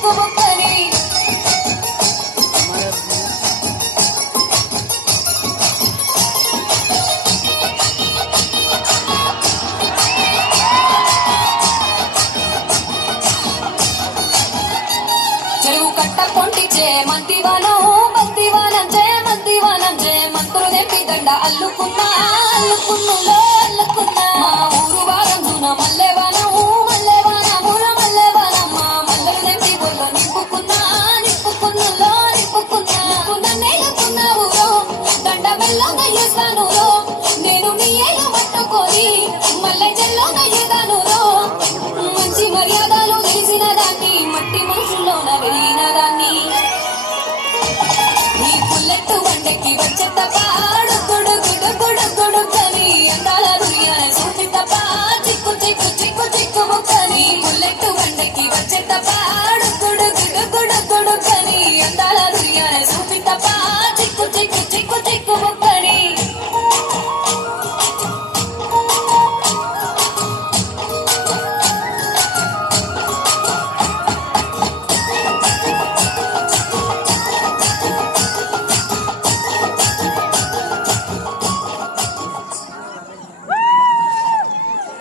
చిక్కు బుక్కని చెరువు కట్ట పొంటిచే మంతివానం బంతివానం మంతివానం మంతులు తెంపి దండ అల్లుకున్నా అల్లుకున్నులో అల్లుకున్నా మా ఊరు వారందున మల్లెవానం మల్లెవానముల మల్లెవానం మా మల్లెలు తెంపి ఒళ్ళు నింపుకున్నా నింపుకున్నులో నింపుకున్నా నన్నేలుకున్నావు దండ మెల్లగా చేస్తాను నేను నీ ఏలు పట్టుకొని మల్లె చెల్లోగా ఎదాను మంచి మర్యాదలు తెలిసిన దాన్ని మట్టి మనసులోన వెలిగిన దాన్ని నీ పుల్లెట్టు వండెక్కి వచ్చే తప్ప గుడుగుడుగుడుగుడుగుడుగని అందాల దుర్యాన చూసి తప్ప చిక్కు చిక్కు చిక్కు చిక్కు ముక్కని పుల్లెట్టు వండెక్కి వచ్చే తప్ప